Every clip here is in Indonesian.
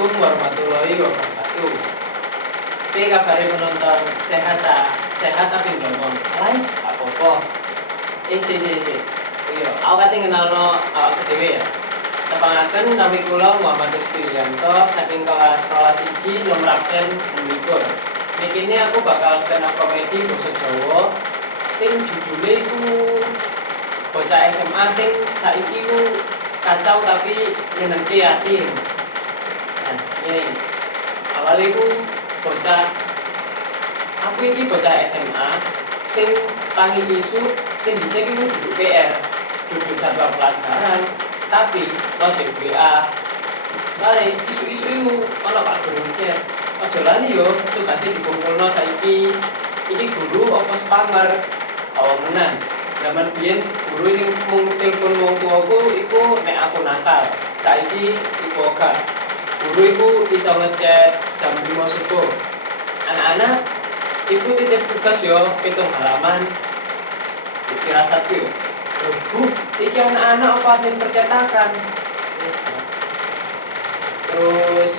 Assalamualaikum warahmatullahi wabarakatuh. Oke, kabare penonton sehat ta? Sehat tapi ngomong. Guys, apa-apa. Si. Iya, aku kate ngenalno awak dhewe ya. Tepangaken nami kula Muhammad Rizky-Rianto saking kelas 1 nomor absen 12. Niki aku bakal stand up comedy basa Jawa sing judule iku bocah SMA sing saiki ku kacau tapi nyenengke ati. Nah, ini awalnya aku ini bocah SMA sing tangi isu sing dicek itu duduk PR, duduk jadwal pelajaran, tapi no DBA balik isu-isu itu ono Pak Guru cek aja lali yo tugasnya dikumpulno saiki ini guru apa spamer awak menan zaman biyen guru ini mung telepon wong tuaku iku nek aku nakal saiki iku gak guru iku bisa ngecek jam 5 subuh anak-anak iku titip tugas yo pitung halaman firasatku yo Bu, iki anak-anak apa admin percetakan terus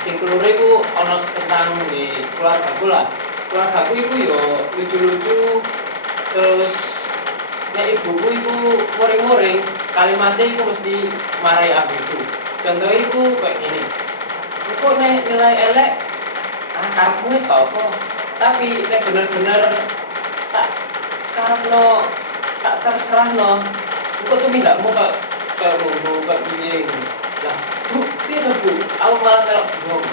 sing keloro iku ana tentang di keluargaku lah keluargaku iku yo lucu-lucu terus nek ibuku iku muring-muring kalimatnya iku mesti marahi aku contoh iku kayak gini kok nek nilai elek karepmu wis apa tapi nek bener-bener tak karepno tak terserahno kok tuh mindakmu ke ngomong ke piye lah Bu, piye to Bu aku malah melok bingung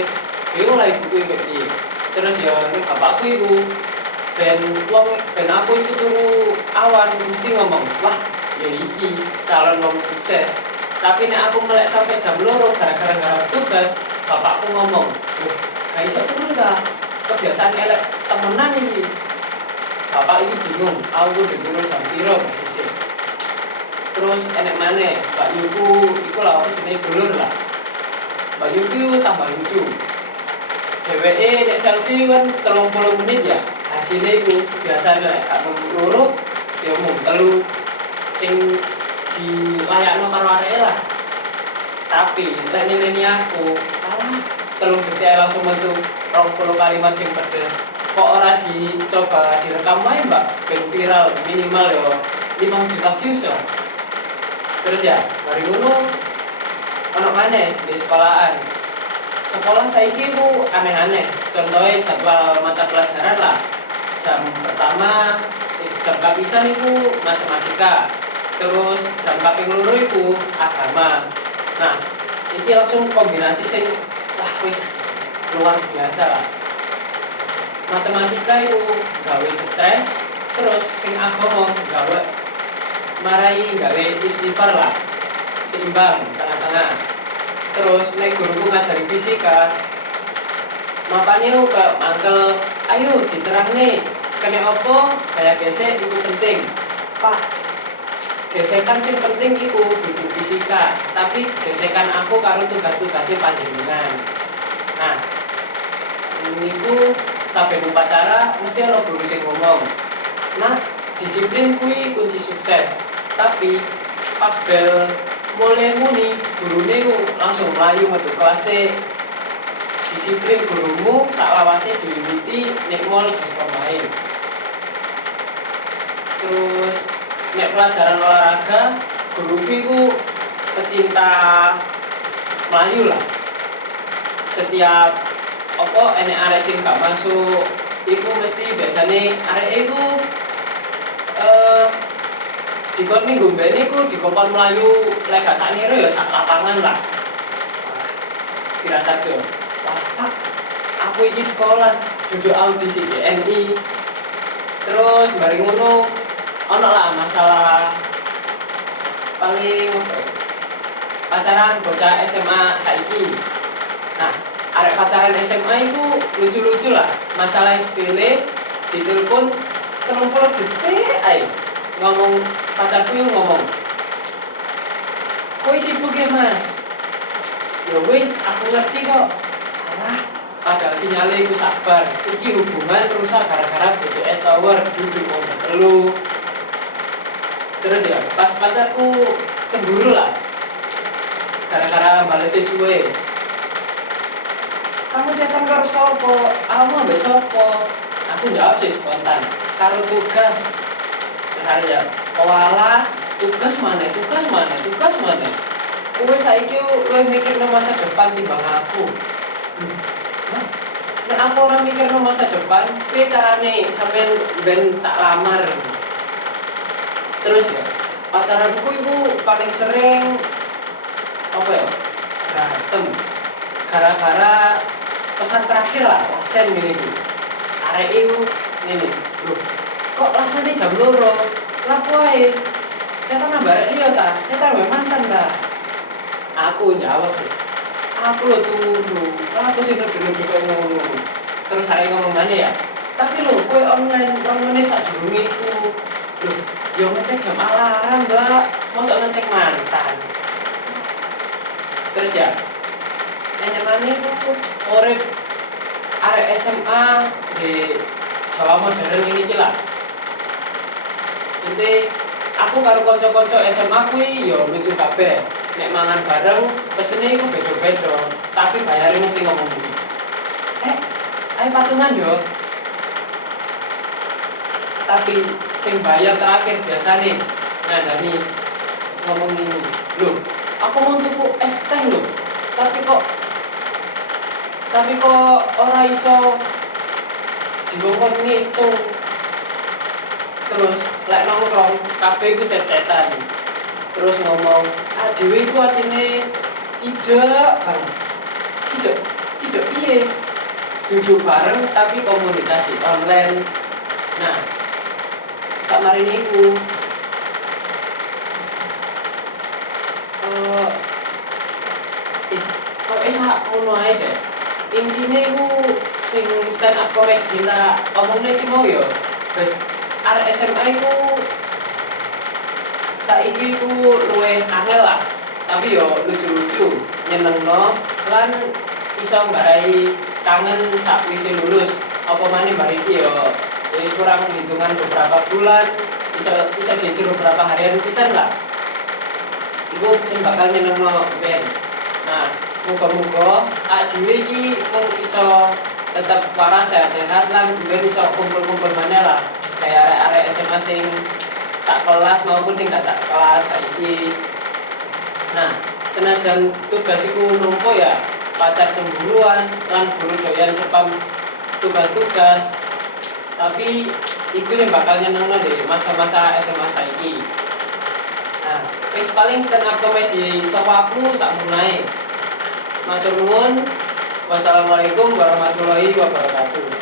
wis bingung lah ibuku kayak piye terus ya bapakku iku ben aku itu turu awan mesti ngomong wah ya iki calon wong sukses tapi nek aku melek sampai jam 2 gara-gara tugas bapakku ngomong gak iso turu ta kebiasaan elek temenan iki bapak itu bingung aku udah turun jam piro persisnya terus enek maneh Mbak Yuku iku lah aku jenenge dulur lah Mbak Yuku tambah lucu dheweke nek selfie kan 30 menit ya hasilnya itu biasa lek aku loro ya mung telu sing dilayakno karo areke lah tapi lek nyeneni aku telung detik langsung metu 20 kalimat sing pedes kok ora dicoba direkam wae Mbak ben viral minimal yo 5 juta views yo terus ya mari ngono ono maneh di sekolahan sekolah saiki ku aneh-aneh contohnya jadwal mata pelajaran lah jam pertama jam kapisan iku matematika terus jam kaping loro iku agama nah iki langsung kombinasi sing wah wis luar biasa lah matematika itu gawe stres terus sing agama gawe marai gawe istighfar lah seimbang tengah-tengah terus nek guruku ngajari fisika makanya ke mangkel ayo diterang nih kena apa kayak gesek itu penting Pak gesekan sing penting itu duduk fisika tapi gesekan aku karo tugas-tugasnya panjenengan nah ini ku sampai upacara mesti ada guru sing ngomong nah disiplin kui kunci sukses tapi pas bel mulai muni gurune langsung melayu metu kelasnya disiplin gurumu saklawase diwiwiti nek mall bisa main terus nek pelajaran olahraga guruku iku pecinta melayu lah setiap apa enek arek sing gak masuk iku mesti biasane arek iku dikon minggu mbene iku dikon mlayu lek gak sakniro ya sak lapangan lah firasat yo wah aku iki sekolah duduk audisi DNI terus bareng ngono ono lah masalah paling pacaran bocah SMA saiki nah arek pacaran SMA itu lucu-lucu lah masalah sepele ditelepon 30 detik ae ngomong pacarku yang ngomong kok sibuk ya Mas ya wis aku ngerti kok alah padahal sinyalnya itu sabar iki hubungan rusak gara-gara BTS Tower duduk ngomong telu terus ya pas pacarku cemburu lah gara-gara bales suwe. Kamu chatan karo sopo? Kamu ambek sopo? Aku jawab sih spontan, karo tugas. Terus ya, walah, tugas mana? Kowe saiki luwih mikirno masa depan timbang aku. Nek aku ora mikirno masa depan, piye carane sampean ben tak lamar? Terus ya, pacaranku itu paling sering apa ya? Berantem. Gara-gara pesan terakhir lah, lasen gini. Arek itu ini, loh, kok lasennya jam 2? Lapo ae? Cetan nambah arek liya ta? Cetan wae mantan ta? Aku jawab sih. Aku lo tunggu. Aku sih lebih kayak ngono. Terus saya ngomong mana ya? Tapi lo, kowe online 2 menit sadurunge iku. Loh, yo ngecek jam alarm, Mbak. Mosok ngecek mantan. Terus ya, mana itu urip arek SMA di Jawa modern ini lah. Jadi aku karo kanca-kanca SMA kuwi yo lucu kabeh. Nek mangan bareng pesene iku beda-beda, tapi bayare mesti ngomong iki. Ayo patungan yo. Tapi sing bayar terakhir biasane ngandani ngomong ini. Loh, aku mau tuku es teh loh. Tapi kok ora iso dikongkon ngitung. Terus lek nongkrong kabeh iku cecetan. Terus ngomong, dhewe iku asine cijek banget. Cijek piye? Duduk bareng tapi komunikasi online. Nah, sak marine iku kok sak ngono ae deh. Intine iku sing stand up comedy tak omongne iki mau ya. Wis arek SMA iku saiki ku luwih angel lah, tapi yo lucu-lucu, nyenengno lan iso nggarai kangen sakwise lulus. Apa maneh bar iki yo wis kurang hitungan beberapa bulan, bisa diajur beberapa harian pisan lah. Iku sing bakal nyenengno ben. Nah, muga-muga dhewe iki mung iso tetep waras sehat-sehat lan ben iso kumpul-kumpul maneh lah. Kayak arek-arek SMA sing sak kelas maupun tingkat sak kelas saiki. Nah, senajan tugas iku numpuk ya, pacar cemburuan lan guru doyan spam tugas-tugas. Tapi iku yang bakal nyenengno deh masa-masa SMA saiki. Nah, wis paling stand up comedy sapa aku sak munae. Matur nuwun. Wassalamualaikum warahmatullahi wabarakatuh.